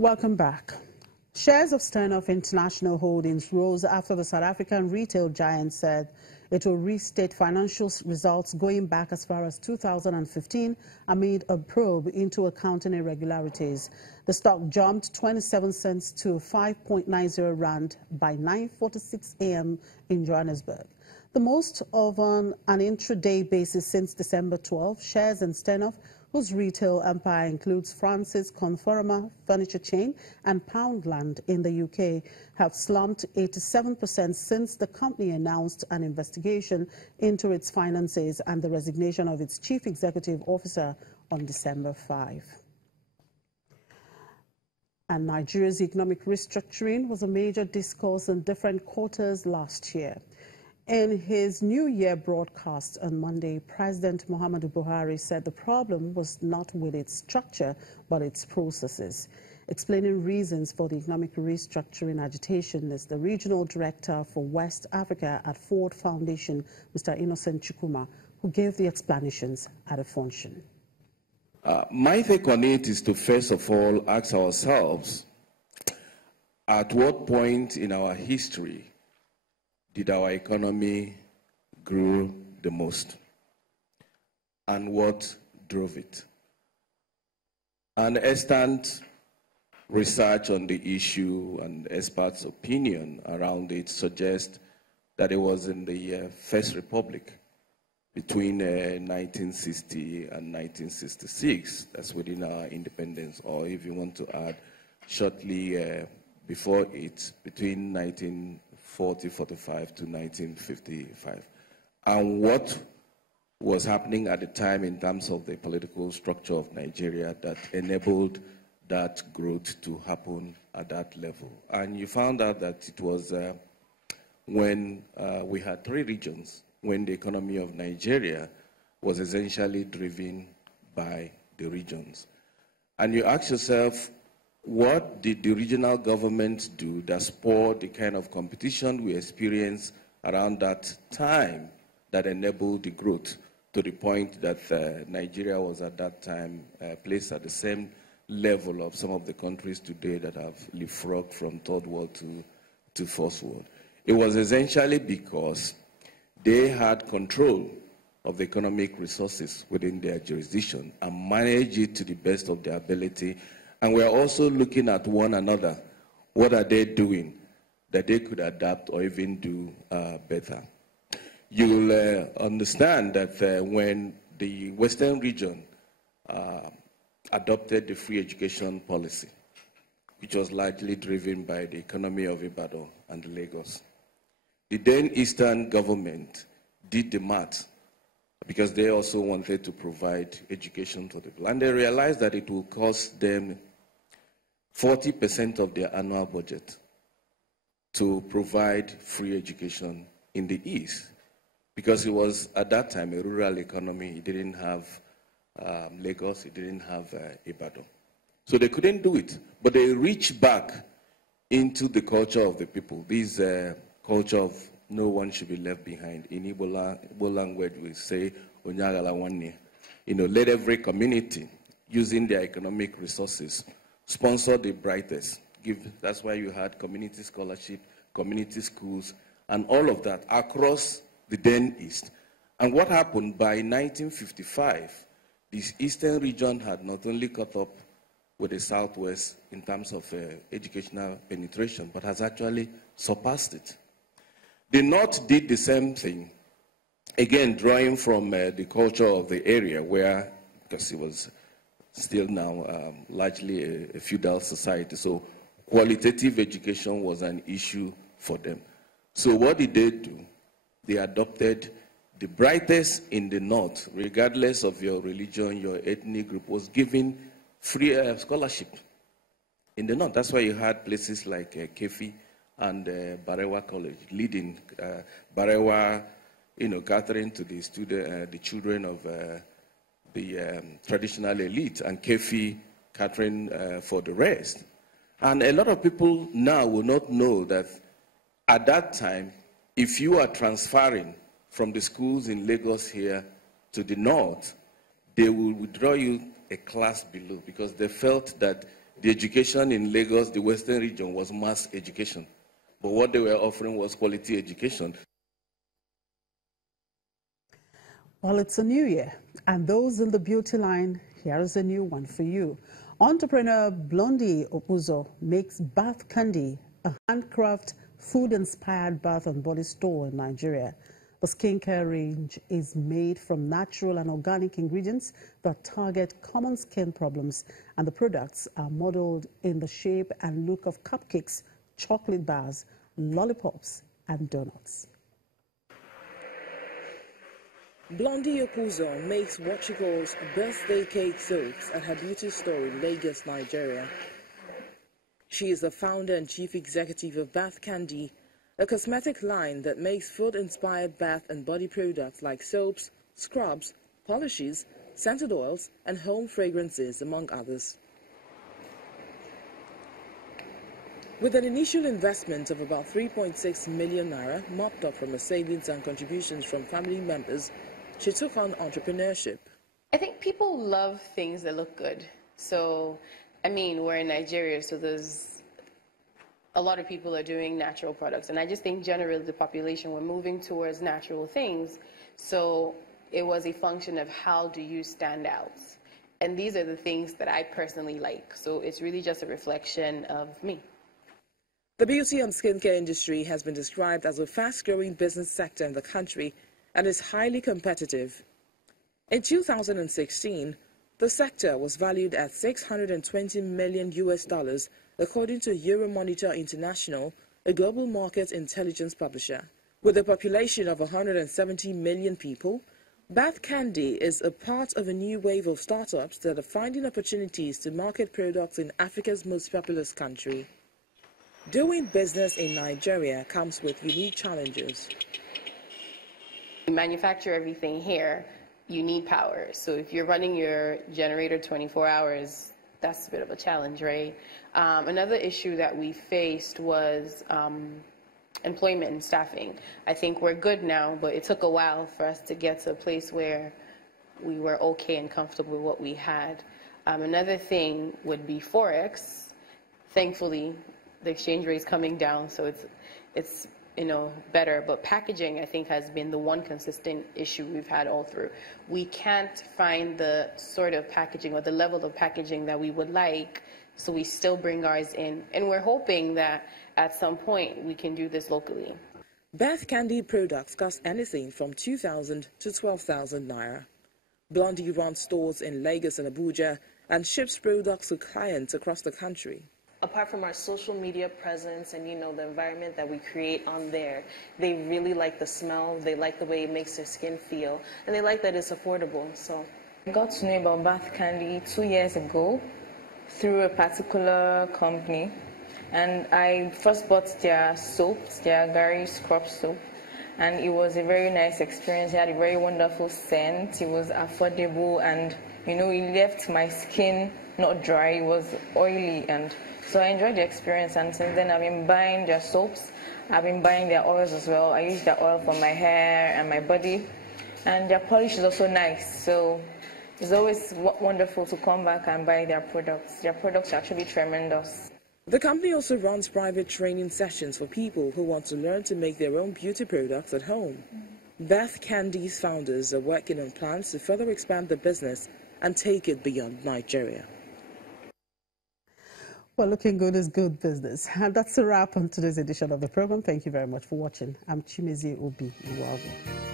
Welcome back. Shares of Steinhoff International Holdings rose after the South African retail giant said it will restate financial results going back as far as 2015 amid a probe into accounting irregularities. The stock jumped 27 cents to 5.90 rand by 9:46 a.m. in Johannesburg. The most of an intraday basis since December 12, shares in Steinhoff, whose retail empire includes Francis Conforama furniture chain and Poundland in the UK, have slumped 87% since the company announced an investigation into its finances and the resignation of its chief executive officer on December 5. And Nigeria's economic restructuring was a major discourse in different quarters last year. In his New Year broadcast on Monday, President Muhammadu Buhari said the problem was not with its structure, but its processes. Explaining reasons for the economic restructuring agitation is the Regional Director for West Africa at Ford Foundation, Mr. Innocent Chukwuma, who gave the explanations at a function. My take on it is to first of all ask ourselves, at what point in our history did our economy grow the most, and what drove it? And extant research on the issue and experts' opinion around it suggest that it was in the First Republic between 1960 and 1966, that's within our independence, or if you want to add shortly before it, between 1940-45 to 1955. And what was happening at the time in terms of the political structure of Nigeria that enabled that growth to happen at that level. And you found out that it was when we had three regions, when the economy of Nigeria was essentially driven by the regions. And you ask yourself, what did the regional governments do that spurred the kind of competition we experienced around that time that enabled the growth to the point that Nigeria was at that time placed at the same level of some of the countries today that have leapfrogged from third world to first world? It was essentially because they had control of the economic resources within their jurisdiction and managed it to the best of their ability. And we're also looking at one another. What are they doing that they could adapt or even do better? You'll understand that when the Western region adopted the free education policy, which was largely driven by the economy of Ibadan and Lagos, the then Eastern government did the math because they also wanted to provide education to the people. And they realized that it will cost them 40% of their annual budget to provide free education in the East, because it was at that time a rural economy. It didn't have Lagos, it didn't have Ibadan. So they couldn't do it, but they reached back into the culture of the people. This culture of no one should be left behind. In Igbo language, we say, Onyagala Wanne. Let every community, using their economic resources, sponsor the brightest. That's why you had community scholarship, community schools, and all of that across the then East. And what happened by 1955, this Eastern region had not only caught up with the Southwest in terms of educational penetration, but has actually surpassed it. The North did the same thing, again, drawing from the culture of the area where, because it was still now largely a feudal society, so qualitative education was an issue for them. So what did they do? They adopted the brightest in the North, regardless of your religion, your ethnic group, was given free scholarship in the North. That's why you had places like Kefi and Barewa College leading, Barewa, catering to the children of the traditional elite, and Kefi catering for the rest. And a lot of people now will not know that at that time, if you are transferring from the schools in Lagos here to the North, they will withdraw you a class below, because they felt that The education in Lagos, the Western region, was mass education. But what they were offering was quality education. Well, it's a new year, and those in the beauty line, here is a new one for you. Entrepreneur Blondie Opuzo makes Bath Candy, a handcraft, food-inspired bath and body store in Nigeria. The skincare range is made from natural and organic ingredients that target common skin problems, and the products are modeled in the shape and look of cupcakes, chocolate bars, lollipops, and donuts. Blondie Opuzo makes what she calls birthday cake soaps at her beauty store in Lagos, Nigeria. She is the founder and chief executive of Bath Candy, a cosmetic line that makes food-inspired bath and body products like soaps, scrubs, polishes, scented oils, and home fragrances, among others. With an initial investment of about 3.6 million naira, mopped up from her savings and contributions from family members, she took on entrepreneurship. I think people love things that look good. So, I mean, we're in Nigeria, so there's a lot of people are doing natural products. And I just think generally the population, we're moving towards natural things. So it was a function of how do you stand out? And these are the things that I personally like. So it's really just a reflection of me. The beauty and skincare industry has been described as a fast-growing business sector in the country and is highly competitive. In 2016, the sector was valued at $620 million US, according to Euromonitor International, a global market intelligence publisher. With a population of 170 million people, Bath Candy is a part of a new wave of startups that are finding opportunities to market products in Africa's most populous country. Doing business in Nigeria comes with unique challenges. We manufacture everything here. You need power. So if you're running your generator 24 hours, that's a bit of a challenge, right? Another issue that we faced was employment and staffing. I think we're good now, but it took a while for us to get to a place where we were okay and comfortable with what we had. Another thing would be Forex. Thankfully, the exchange rate is coming down, so it's better. But packaging, I think, has been the one consistent issue we've had all through. We can't find the sort of packaging or the level of packaging that we would like, so we still bring ours in. And we're hoping that at some point we can do this locally. Bath Candy products cost anything from 2,000 to 12,000 naira. Blondie runs stores in Lagos and Abuja and ships products to clients across the country. Apart from our social media presence and, the environment that we create on there, they really like the smell, they like the way it makes their skin feel, and they like that it's affordable. So I got to know about Bath Candy 2 years ago through a particular company, and I first bought their soaps, their Gary scrub soap, and it was a very nice experience. It had a very wonderful scent, it was affordable, and it left my skin not dry, it was oily, and so I enjoyed the experience, and since then I've been buying their soaps, I've been buying their oils as well. I use their oil for my hair and my body, and their polish is also nice, so it's always wonderful to come back and buy their products. Their products are actually tremendous. The company also runs private training sessions for people who want to learn to make their own beauty products at home. Bath Candy's founders are working on plans to further expand the business and take it beyond Nigeria. Well, looking good is good business. And that's a wrap on today's edition of the program. Thank you very much for watching. I'm Chimezi Obi Iwago.